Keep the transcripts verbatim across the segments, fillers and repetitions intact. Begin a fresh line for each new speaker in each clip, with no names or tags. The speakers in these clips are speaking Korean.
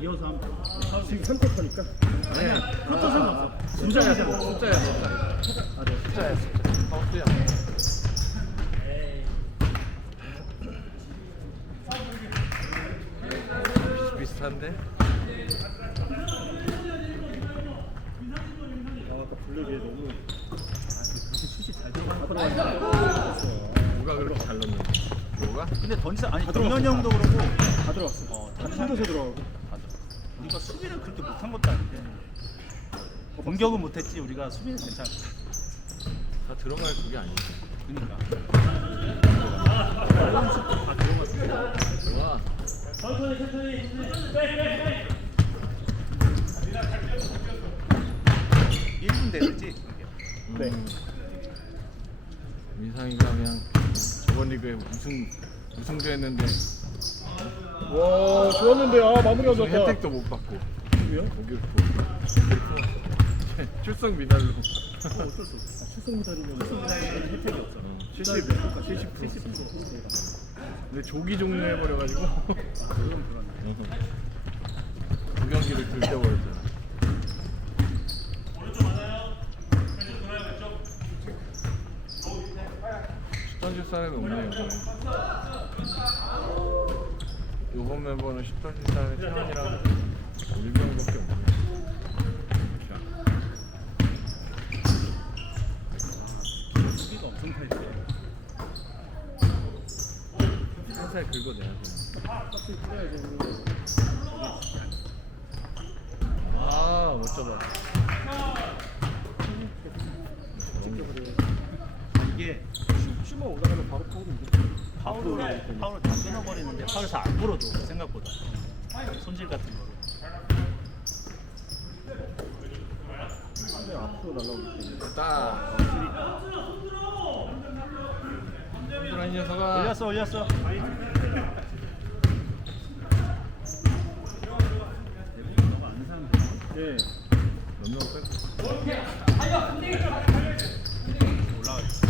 이어서 하면 돼.
지금 삼 쿼터니까.
아니야. 그것도 상관없어.
숫자야,
숫자야.
숫자야, 숫자.
아, 네.
숫자야, 숫자. 카운트야. 비슷한데?
아, 아까 블랙에 너무
슛이 잘 들어가는 거
누가 그렇게 잘 넣는 뭐가?
근데 던지자 아니
다
정현이
들어갔어.
형도 그러고
다 들어갔어.
어,
다
다
튕겨서 들어가고.
맞아. 우리가 수비는 그렇게 못한 것도 아닌데 공격은 못했지 우리가 수비는 괜찮아.
다 들어갈 그게 아니지.
그러니까.
다 들어갔어.
좋아.
일 분 됐지?
네.
음, 민상이가 그냥 저번 리그에 우승 우승도 했는데
와, 좋았는데. 아, 마무리가
우승
좋았다.
혜택도 못 받고
누구야?
거기 출석 미달로
어, 어쩔 수 없어. 아, 출석 미달이면 출석 미달에는 혜택이 없어.
칠십 칠십 퍼센트
칠십 퍼센트.
근데 조기 종료해 버려가지고
그건 그렇네.
두 경기를 들켜버렸잖아. 던질 사람이 없네요. 요번 멤버는 십 던질 사람이 태환이랑 일병밖에 없네.
수비가 엄청 타이트해.
살살 긁어내야지.
박스 뿌려야지.
아, 멋져봐.
이게
슈머 오다가는 바로 파울인데.
파울을 파울을 다 끊어버리는데 파울 잘 안 불어도 생각보다 손질 같은 거로.
슈머 앞으로 날라오기 때문에.
딱. 흔들한 녀석아.
올렸어 올렸어. 너가 아는 사람
네.
몇 명 뺐어?
올라가겠어.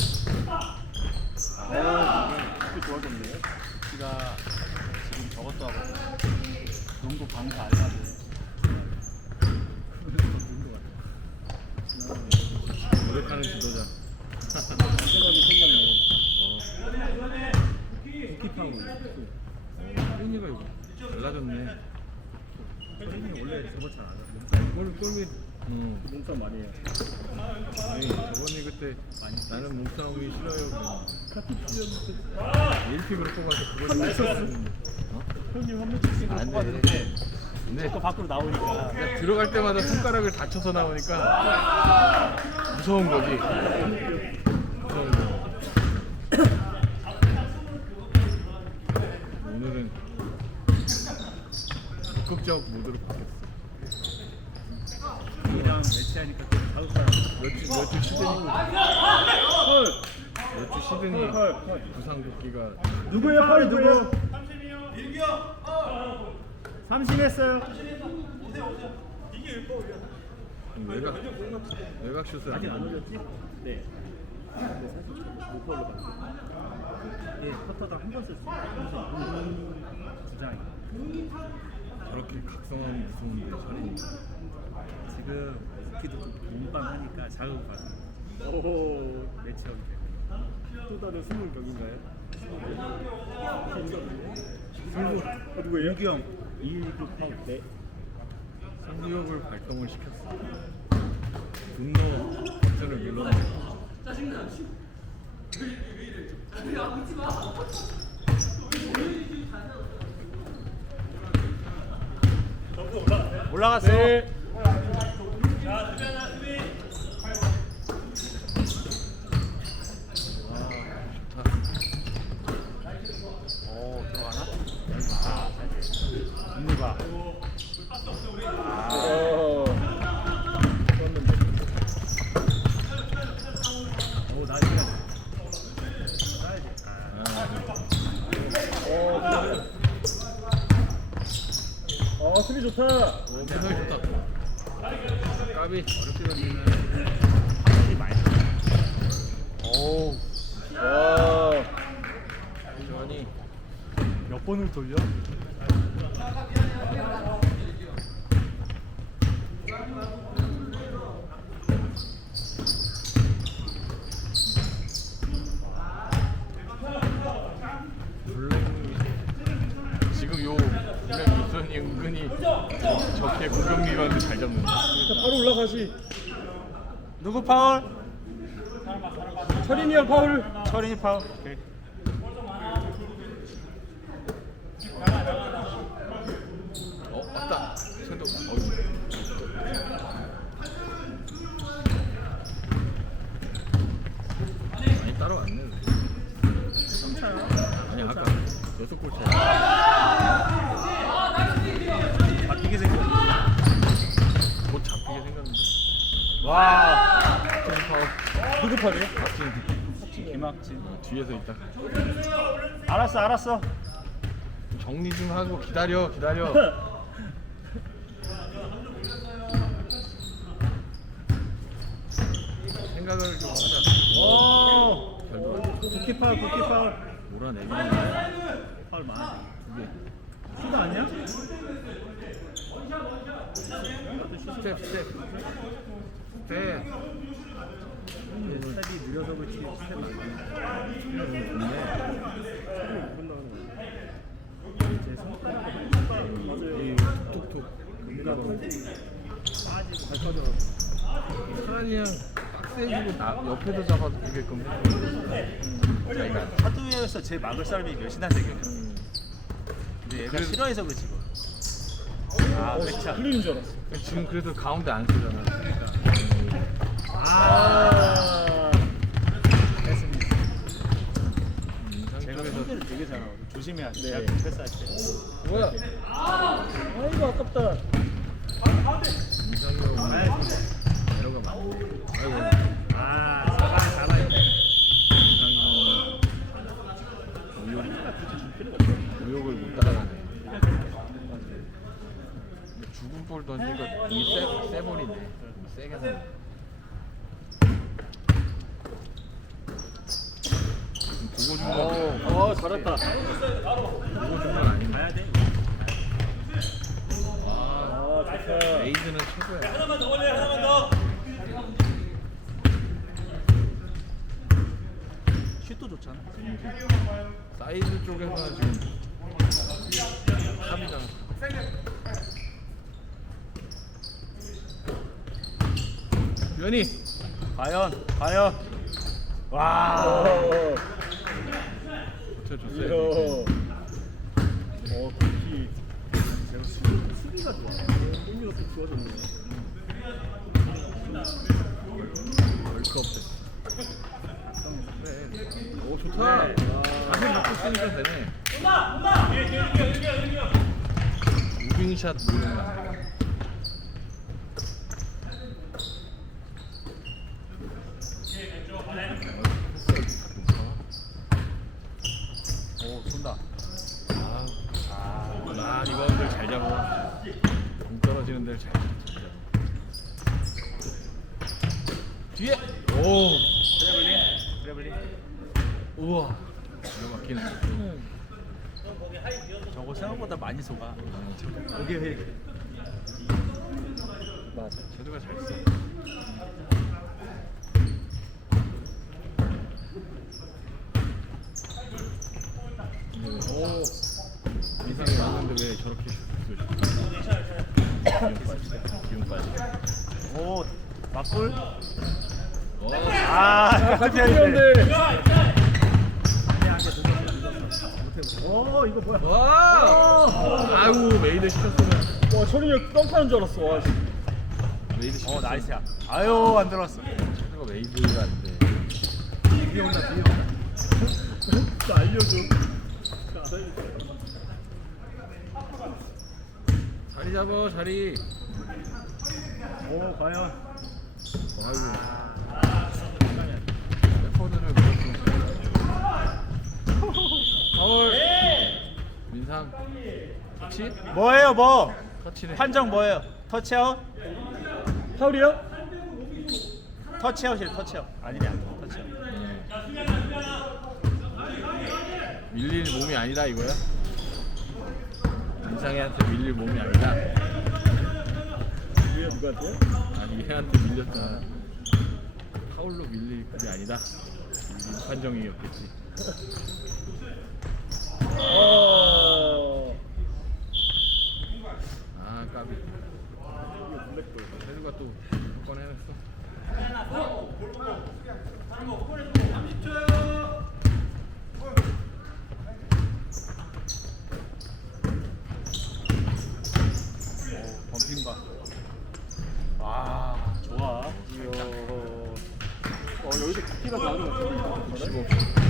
아, 이게 좋아졌네.
우리가 지금 저것도 하고 농구 방사 알바를
노력하는 지도자.
생각이 생겼네.
쿠키 파운. 혜인이가 이거 달라졌네.
혜진이 원래 저거 잘 안 해.
골 골밑. 응.
몸싸움 많이 해요.
아니 저번에 그때 나는 몸싸움이 싫어요. 그냥.
카트 찢었는데.
일 픽으로 뽑아서 그걸
한
쳤어.
쳤어. 형님 한 번씩 쓰고
안 돼.
뽑았는데
근데
그 밖으로 나오니까
그냥 들어갈 때마다 손가락을 다쳐서 나오니까 무서운 거지. 무서운 거. 오늘은 적극적 모드로 바뀌었어.
그냥 매치하니까 또 다섯 사람
몇주 몇주 쉬더니
헐.
몇주 쉬더니
헐, 헐, 헐.
부상 복귀가
누구예요? 팔이 누구?
삼심했어요.
외곽 외곽 슛을
아직 안
안
올렸지? 네. 근데 사실 저거 못 걸로 갔는데 예, 커터당 한 번 썼어요. 두 장이.
저렇게 각성하면 무서운데 저리
지금 스키도 좀 몸빵하니까 자극을 받아.
오,
매치하기 때문에.
또 다른 스물 경인가요?
그리고
아, 누구예요?
유기 형 이일구 파울. 네.
승부욕을 발동을 시켰어. 분노 버튼을 눌렀네.
올라갔어.
네.
오 들어가나? 아, 언니 봐.
어. 좋았는데.
오 나이스. 나이스. 아.
어, 어, 수비 좋다.
오, 민성이 좋다. 까비. 어렵게 던지는.
확실히 많이.
오. 와.
지원이
몇 번을 돌려?
블랙 지금 요 블랙 미선이 은근히 저렇게 공격 리바운드 잘 잡는다.
바로 올라가지.
누구 파울?
철인이 형 파울.
철인이 파울. 오케이.
어 맞다. 샌도 어이. 많이 따라왔네. 아니 아까 여섯 골 차이.
바뀌게 생겼.
곧 잡히게 생겼는데.
와.
박진 파울.
누구 파울이야?
박진
김학진.
뒤에서 있다.
알았어, 알았어.
정리 좀 하고 기다려 기다려. 생각을 좀 하자.
오.
결국
쿠키 파울, 쿠키 파울.
몰아내기는
파울 많아.
두개
수도 아니야?
스텝 스텝 스텝.
스텝이 느려서 그렇지 스텝 많아. 제 손가락
이 톡톡
빠지고
잘 빠져.
사람이랑 빡세지고 나 옆에서 잡아도 되게끔 해. 자기가
하드웨어에서 제 막을 사람이 몇이나 되겠냐. 근데 얘가
그래도-
싫어해서 그렇지 뭐. 아, 백차.
흘리는 줄 알았어.
지금 그래도 가운데 안 쓰잖아.
아. 됐습니다.
인상
제가
쪽에서
손대를 되게 잘하거든. 조심해야 돼.
네.
대학 패스할 때.
뭐야?
아이고 아깝다.
인상이
아이고.
내려가 봐. 아이고
아, 사방에 살아있네.
인상이 의욕 의욕을 못 따라가네. 죽은 볼 던지니까 이세 세 볼이네. 세게 나. 보고 준 거.
어 잘했다.
보고 준 건 아닌데.
가야 돼.
아,
아 좋다.
레이즈는 최고야.
하나만 더 걸려, 하나만 더. 슛도 좋잖아.
사이드 쪽에서는 지금 탑이잖아. 연이
과연, 과연. 와.
어.
버텨줬어요.
이야. 어 그렇지.
수비가 좋아.
흥미가 또 좋아졌네.
벌써 없대. 그래. 오 좋다.
네.
자세 놓고 쓰니까 되네. 무빙샷 모른다.
오, 쏜다.
아, 아, 리바운드를 잘 잡아. 공 떨어지는 데를 잘 잡아. 뒤에. 오.
트래블링, 트래블링.
우와. 기가 막히네.
저거 생각보다 많이 속아. 여기 왜 이렇게.
맞아.
제도가 잘 써. 오. 이상이 왔는데 왜 저렇게 슛을? 기운 빠지.
오, 맞불?
오.
아,
같이
아니야,
뛰었는데.
아니야, 못해보자. 오, 이거 뭐야?
와. 아유 메이드 시켰으면.
와 철인이 형 뻥파는 줄 알았어. 와. 씨.
메이드 시켰어.
어, 나이스야. 아유, 안 들어왔어.
제도가 메이드가 안 돼.
뒤에 온다, 뒤에 온다.
나 알려줘.
자리 잡아 자리.
오, 과연.
아이고. 레코드를 그렇게. 파울. 민상. 터치?
뭐예요, 뭐?
터치네.
판정 뭐예요? 터치아웃?
파울이야?
터치아웃이래, 터치아웃. 아니냐, 터치아웃.
밀릴 몸이 아니다 이거야? 이상해한테 밀릴 몸이 아니다.
우리가 누구한테요?
아니 얘한테 밀렸잖아. 파울로 밀릴 그게 아니다. 판정이었겠지.
어.
아 까비. 세수가 또 한 건 해냈어. 범핑 봐.
아, 좋아. 이야. 어, 여기서 키가 나는 것 같아.
십오.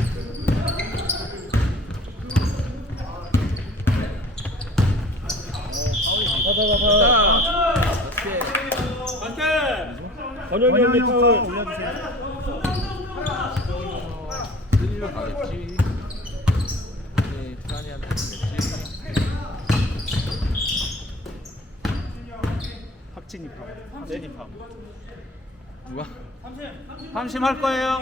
가봐, 가봐. 권영이 형님
거
파울.
올려주세요.
쓰리로 가겠지. 네, 트라니한테 가겠지.
박진이 파울. 레디 파울.
누가?
삼심 할 거예요.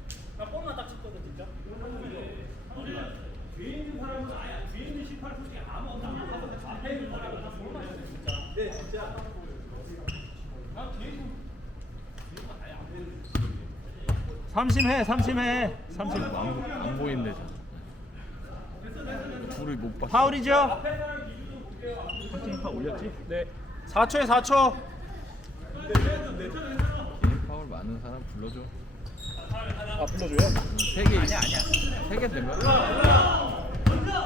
삼심해, 삼심해. 삼심.
안, 안 보이는데 저. 불을 못 봤어.
파울이죠?
박진이 파울 올렸지?
네. 사 초에 사 초.
개인 파울 많은 사람 불러줘.
아, 불러줘요?
세 개. 아니야 아니야. 세 개 되면.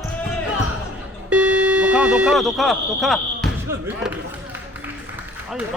녹화, 녹화, 녹화, 녹화.
시간 왜 이렇게
아니.